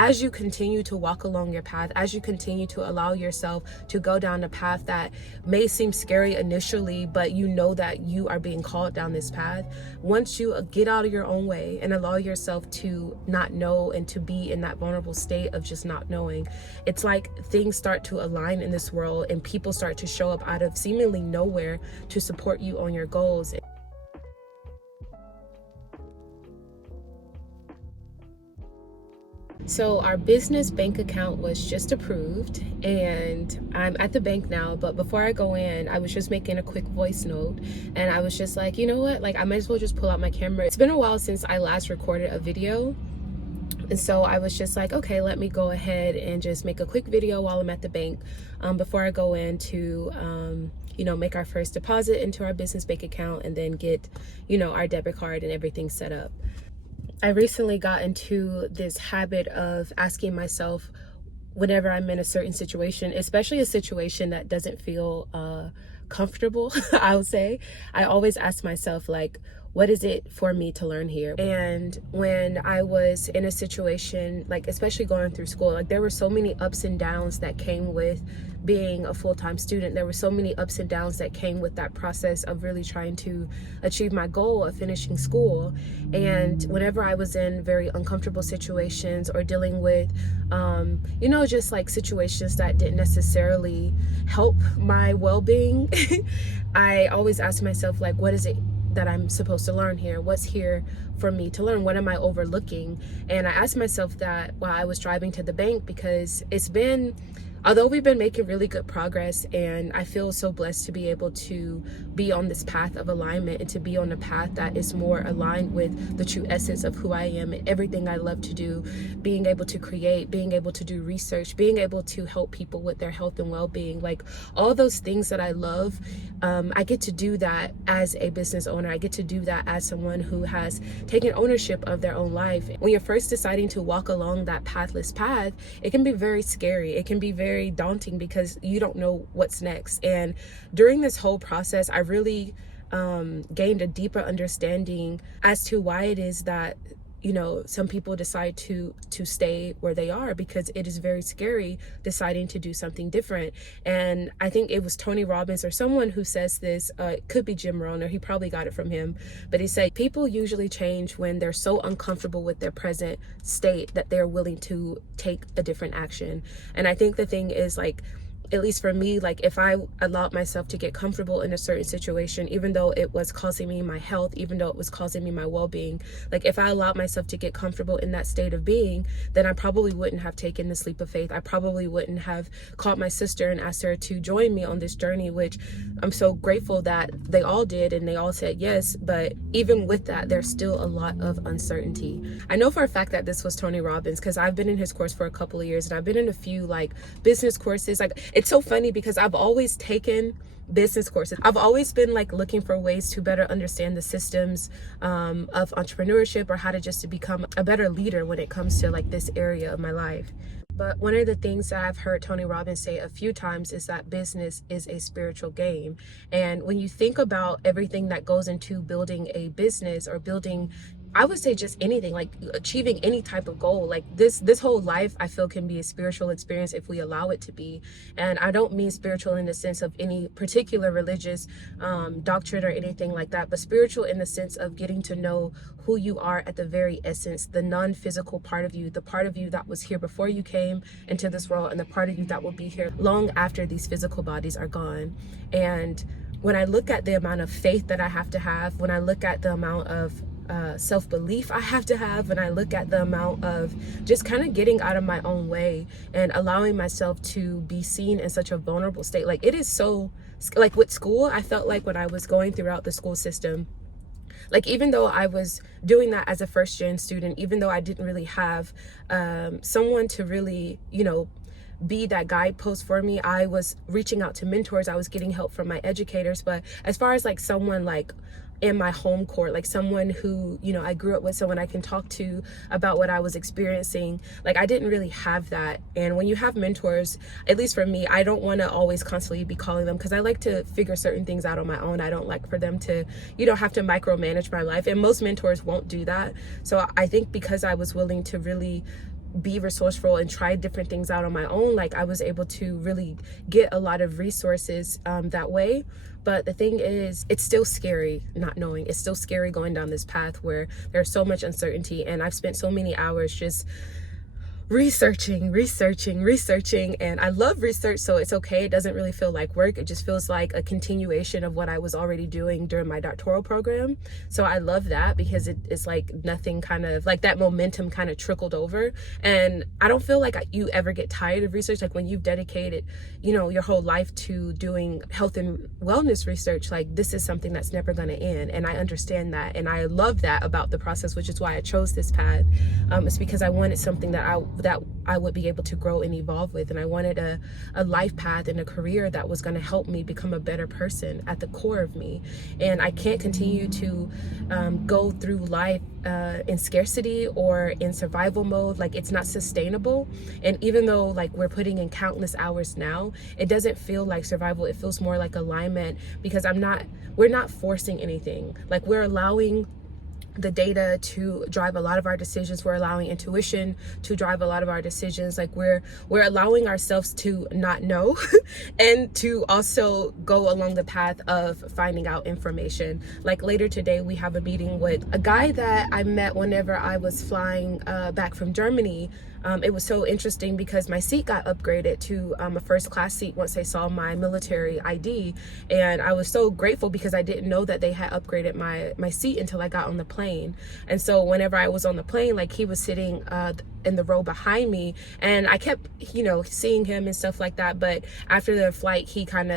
as you continue to walk along your path, as you continue to allow yourself to go down a path that may seem scary initially, but you know that you are being called down this path, once you get out of your own way and allow yourself to not know and to be in that vulnerable state of just not knowing, it's like things start to align in this world and people start to show up out of seemingly nowhere to support you on your goals. So our business bank account was just approved and I'm at the bank now, but before I go in, I was just making a quick voice note and I was just like, you know what, like I might as well just pull out my camera. It's been a while since I last recorded a video. And so I was just like, okay, let me go ahead and just make a quick video while I'm at the bank before I go in to, make our first deposit into our business bank account and then get, our debit card and everything set up. I recently got into this habit of asking myself whenever I'm in a certain situation, especially a situation that doesn't feel comfortable, I would say, I always ask myself, like, what is it for me to learn here? And when I was in a situation, like especially going through school, like there were so many ups and downs that came with being a full-time student. There were so many ups and downs that came with that process of really trying to achieve my goal of finishing school. And whenever I was in very uncomfortable situations or dealing with, just like situations that didn't necessarily help my well-being, I always asked myself, like, what is it that I'm supposed to learn here? What's here for me to learn? What am I overlooking? And I asked myself that while I was driving to the bank, because although we've been making really good progress and I feel so blessed to be able to be on this path of alignment and to be on a path that is more aligned with the true essence of who I am and everything I love to do, being able to create, being able to do research, being able to help people with their health and well-being, like all those things that I love. I get to do that as a business owner. I get to do that as someone who has taken ownership of their own life. When you're first deciding to walk along that pathless path, it can be very scary. It can be very daunting because you don't know what's next. And during this whole process, I really gained a deeper understanding as to why it is that some people decide to stay where they are, because it is very scary deciding to do something different. And I think it was Tony Robbins or someone who says this, it could be Jim Rohn, or he probably got it from him, but he said people usually change when they're so uncomfortable with their present state that they're willing to take a different action. And I think the thing is, like, at least for me, like if I allowed myself to get comfortable in a certain situation, even though it was causing me my health, even though it was causing me my well-being, like if I allowed myself to get comfortable in that state of being, then I probably wouldn't have taken this leap of faith. I probably wouldn't have called my sister and asked her to join me on this journey, which I'm so grateful that they all did and they all said yes. But even with that, there's still a lot of uncertainty. I know for a fact that this was Tony Robbins because I've been in his course for a couple of years and I've been in a few like business courses. Like, it's so funny because I've always taken business courses. I've always been like looking for ways to better understand the systems of entrepreneurship, or how to become a better leader when it comes to like this area of my life. But one of the things that I've heard Tony Robbins say a few times is that business is a spiritual game. And when you think about everything that goes into building a business, or building, I would say just anything, like achieving any type of goal, like this whole life, I feel can be a spiritual experience if we allow it to be. And I don't mean spiritual in the sense of any particular religious doctrine or anything like that, but spiritual in the sense of getting to know who you are at the very essence, the non-physical part of you, the part of you that was here before you came into this world, and the part of you that will be here long after these physical bodies are gone. And when I look at the amount of faith that I have to have, when I look at the amount of self-belief I have to have, when I look at the amount of just kind of getting out of my own way and allowing myself to be seen in such a vulnerable state, like it is so, like with school, I felt like when I was going throughout the school system, like even though I was doing that as a first-gen student, even though I didn't really have someone to really, be that guidepost for me, I was reaching out to mentors, I was getting help from my educators. But as far as like someone like in my home court, like someone who, I grew up with, someone I can talk to about what I was experiencing, like I didn't really have that. And when you have mentors, at least for me, I don't want to always constantly be calling them, because I like to figure certain things out on my own. I don't like for them to, have to micromanage my life, and most mentors won't do that. So I think because I was willing to really be resourceful and try different things out on my own, like I was able to really get a lot of resources that way. But the thing is, it's still scary not knowing. It's still scary going down this path where there's so much uncertainty, and I've spent so many hours just researching, and I love research, so it's okay. It doesn't really feel like work. It just feels like a continuation of what I was already doing during my doctoral program. So I love that because it's like nothing, kind of like that momentum kind of trickled over. And I don't feel like you ever get tired of research. Like when you've dedicated, you know, your whole life to doing health and wellness research, like this is something that's never going to end. And I understand that, and I love that about the process, which is why I chose this path. It's because I wanted something that I would be able to grow and evolve with, and I wanted a life path and a career that was going to help me become a better person at the core of me. And I can't continue to go through life in scarcity or in survival mode. Like it's not sustainable. And even though like we're putting in countless hours now, it doesn't feel like survival. It feels more like alignment, because we're not forcing anything. Like we're allowing the data to drive a lot of our decisions. We're allowing intuition to drive a lot of our decisions. Like we're allowing ourselves to not know and to also go along the path of finding out information. Like later today, we have a meeting with a guy that I met whenever I was flying back from Germany. It was so interesting because my seat got upgraded to a first class seat once they saw my military ID. And I was so grateful because I didn't know that they had upgraded my seat until I got on the plane. And so whenever I was on the plane, like he was sitting in the row behind me, and I kept, you know, seeing him and stuff like that. But after the flight,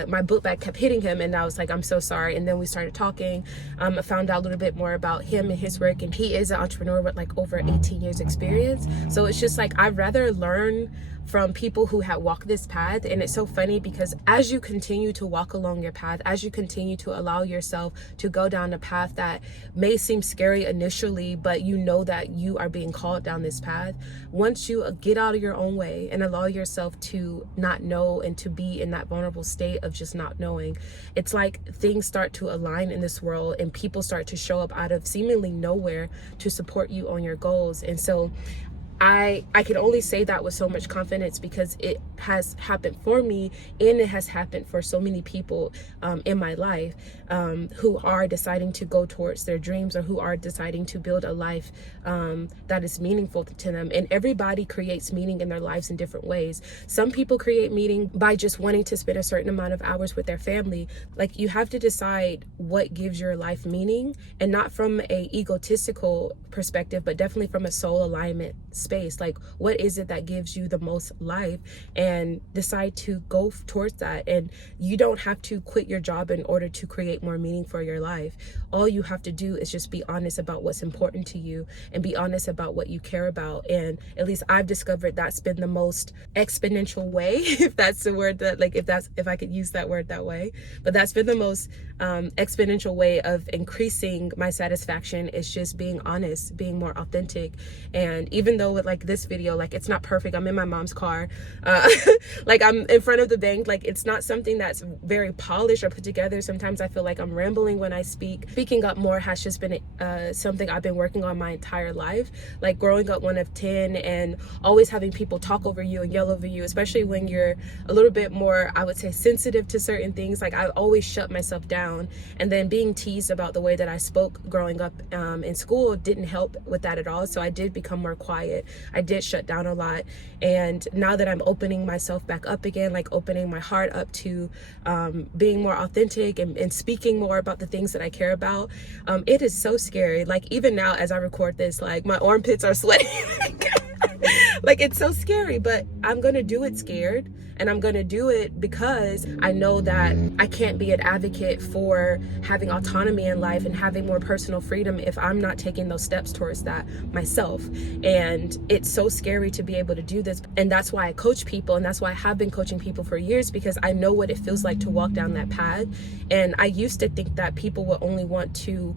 my book bag kept hitting him, and I was like, I'm so sorry. And then we started talking. I found out a little bit more about him and his work, and he is an entrepreneur with like over 18 years experience. So it's just like, I'd rather learn from people who have walked this path. And it's so funny because as you continue to walk along your path, as you continue to allow yourself to go down a path that may seem scary initially, but you know that you are being called down this path, once you get out of your own way and allow yourself to not know and to be in that vulnerable state of just not knowing, it's like things start to align in this world and people start to show up out of seemingly nowhere to support you on your goals. And so I can only say that with so much confidence because it has happened for me, and it has happened for so many people in my life who are deciding to go towards their dreams, or who are deciding to build a life that is meaningful to them. And everybody creates meaning in their lives in different ways. Some people create meaning by just wanting to spend a certain amount of hours with their family. Like you have to decide what gives your life meaning, and not from a egotistical perspective, but definitely from a soul alignment space. Like what is it that gives you the most life, and decide to go towards that. And you don't have to quit your job in order to create more meaning for your life. All you have to do is just be honest about what's important to you and be honest about what you care about. And at least I've discovered that's been the most exponential way, if that's the word that, like, if I could use that word that way, but that's been the most exponential way of increasing my satisfaction, is just being honest, being more authentic. And even though with like this video, like it's not perfect, I'm in my mom's car, like I'm in front of the bank, like it's not something that's very polished or put together. Sometimes I feel like I'm rambling when I speak. Speaking up more has just been something I've been working on my entire life. Like growing up one of 10 and always having people talk over you and yell over you, especially when you're a little bit more, I would say, sensitive to certain things. Like I always shut myself down, and then being teased about the way that I spoke growing up in school didn't help with that at all. So I did become more quiet. I did shut down a lot. And now that I'm opening myself back up again, like opening my heart up to being more authentic and speaking more about the things that I care about, it is so scary. Like even now as I record this, like my armpits are sweating. Like it's so scary, but I'm gonna do it scared, and I'm gonna do it because I know that I can't be an advocate for having autonomy in life and having more personal freedom if I'm not taking those steps towards that myself. And it's so scary to be able to do this, and that's why I coach people, and that's why I have been coaching people for years, because I know what it feels like to walk down that path. And I used to think that people would only want to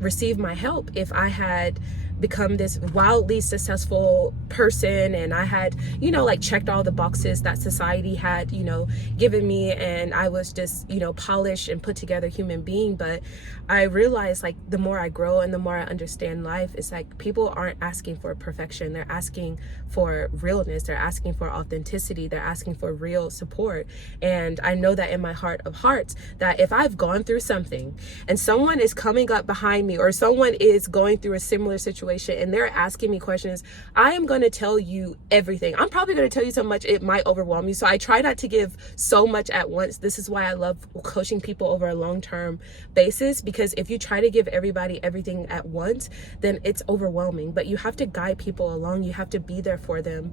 receive my help if I had become this wildly successful person, and I had, you know, like checked all the boxes that society had, you know, given me, and I was just, you know, polished and put together human being. But I realized, like, the more I grow and the more I understand life, it's like people aren't asking for perfection. They're asking for realness. They're asking for authenticity. They're asking for real support. And I know that in my heart of hearts, that if I've gone through something and someone is coming up behind me, or someone is going through a similar situation and they're asking me questions, I am going to tell you everything. I'm probably going to tell you so much it might overwhelm you. So I try not to give so much at once. This is why I love coaching people over a long-term basis, because if you try to give everybody everything at once, then it's overwhelming. But you have to guide people along. You have to be there for them.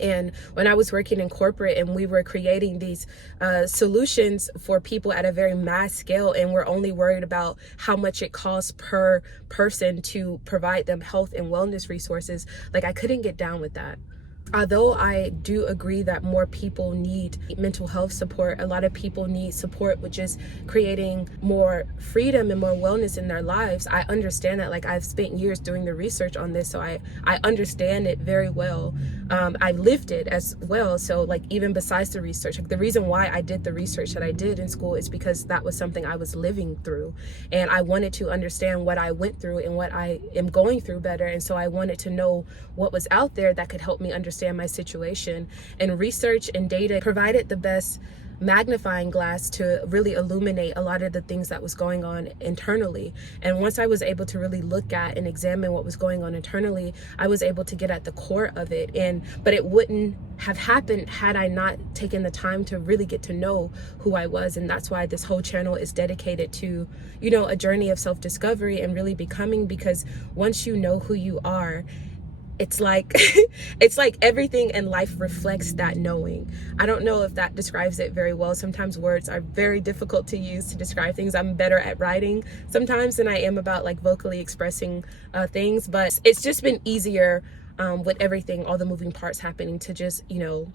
And when I was working in corporate and we were creating these solutions for people at a very mass scale, and we're only worried about how much it costs per person to provide them health and wellness resources, like, I couldn't get down with that. Although I do agree that more people need mental health support, a lot of people need support with just creating more freedom and more wellness in their lives. I understand that. Like, I've spent years doing the research on this, so I understand it very well. I lived it as well. So, like, even besides the research, like, the reason why I did the research that I did in school is because that was something I was living through, and I wanted to understand what I went through and what I am going through better. And so I wanted to know what was out there that could help me understand my situation. And research and data provided the best magnifying glass to really illuminate a lot of the things that was going on internally. And once I was able to really look at and examine what was going on internally, I was able to get at the core of it. But it wouldn't have happened had I not taken the time to really get to know who I was. And that's why this whole channel is dedicated to, you know, a journey of self-discovery and really becoming, because once you know who you are, it's like it's like everything in life reflects that knowing. I don't know if that describes it very well. Sometimes words are very difficult to use to describe things. I'm better at writing sometimes than I am about, like, vocally expressing things, but it's just been easier with everything, all the moving parts happening, to just, you know,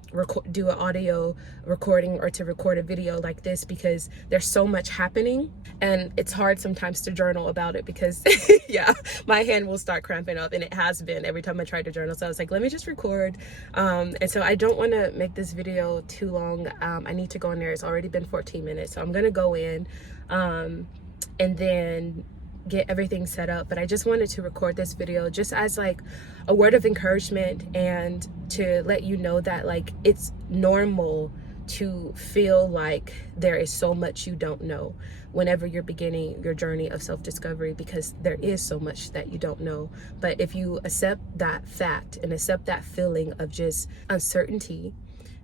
do an audio recording or to record a video like this, because there's so much happening and it's hard sometimes to journal about it, because yeah, my hand will start cramping up, and it has been every time I try to journal. So I was like, let me just record. And so I don't want to make this video too long. I need to go in there. It's already been 14 minutes, so I'm gonna go in and then get everything set up. But I just wanted to record this video just as, like, a word of encouragement, and to let you know that, like, it's normal to feel like there is so much you don't know whenever you're beginning your journey of self-discovery, because there is so much that you don't know. But if you accept that fact and accept that feeling of just uncertainty,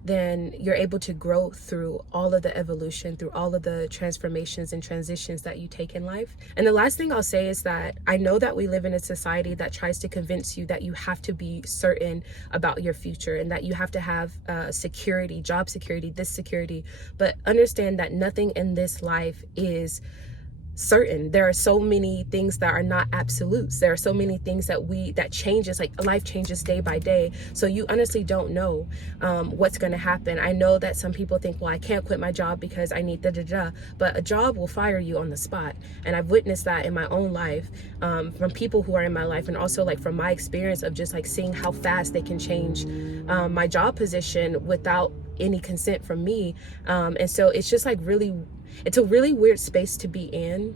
then you're able to grow through all of the evolution, through all of the transformations and transitions that you take in life. And the last thing I'll say is that I know that we live in a society that tries to convince you that you have to be certain about your future, and that you have to have security, job security, this security. But understand that nothing in this life is certain. There are so many things that are not absolutes. There are so many things that changes, like, life changes day by day. So you honestly don't know what's going to happen. I know that some people think, well, I can't quit my job because I need da-da-da, but a job will fire you on the spot. And I've witnessed that in my own life, from people who are in my life, and also, like, from my experience of just, like, seeing how fast they can change my job position without any consent from me. And so it's just, like, it's a really weird space to be in.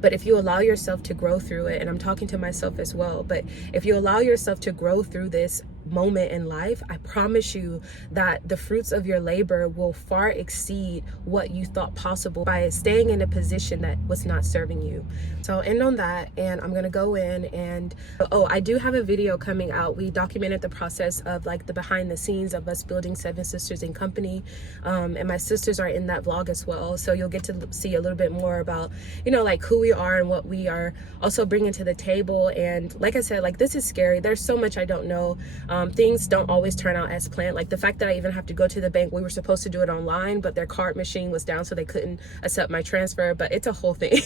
But if you allow yourself to grow through it, and I'm talking to myself as well, but if you allow yourself to grow through this moment in life, I promise you that the fruits of your labor will far exceed what you thought possible by staying in a position that was not serving you. So I'll end on that, and I'm gonna go in and, oh, I do have a video coming out. We documented the process of, like, the behind the scenes of us building Seven Sisters in Company, and my sisters are in that vlog as well. So you'll get to see a little bit more about, you know, like, who we are and what we are also bringing to the table. And like I said, like, this is scary. There's so much I don't know. Things don't always turn out as planned. Like the fact that I even have to go to the bank, we were supposed to do it online, but their card machine was down, so they couldn't accept my transfer. But it's a whole thing.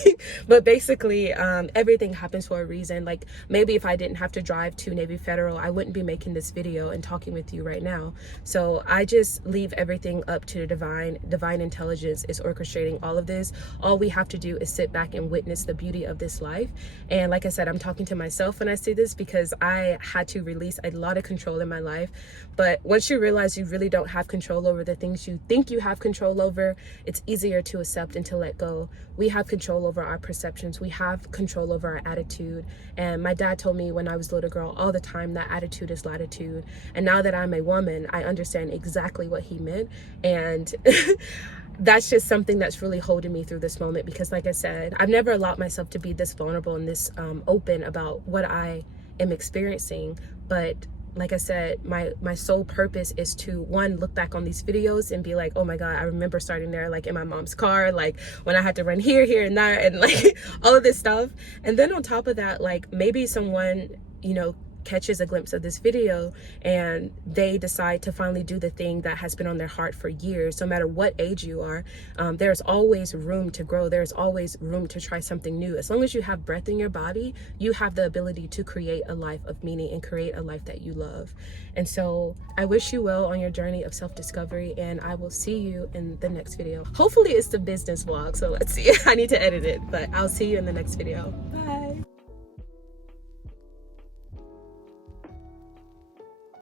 But basically, everything happens for a reason. Like maybe if I didn't have to drive to Navy Federal, I wouldn't be making this video and talking with you right now. So I just leave everything up to the divine intelligence is orchestrating all of this. All we have to do is sit back and witness the beauty of this life. And like I said, I'm talking to myself when I say this, because I had to release a lot of control in my life. But once you realize you really don't have control over the things you think you have control over, it's easier to accept and to let go. We have control over our perceptions. We have control over our attitude. And my dad told me when I was a little girl all the time that attitude is latitude. And now that I'm a woman, I understand exactly what he meant. And that's just something that's really holding me through this moment, because like I said, I've never allowed myself to be this vulnerable and this open about what I am experiencing. But like I said, my sole purpose is to, one, look back on these videos and be like, oh my God, I remember starting there, like in my mom's car, like when I had to run here and there, and like all of this stuff. And then on top of that, like maybe someone, you know, catches a glimpse of this video and they decide to finally do the thing that has been on their heart for years. No matter what age you are, there's always room to grow. There's always room to try something new. As long as you have breath in your body, you have the ability to create a life of meaning and create a life that you love. And so I wish you well on your journey of self-discovery, and I will see you in the next video. Hopefully it's the business vlog, so let's see. I need to edit it, but I'll see you in the next video. Bye.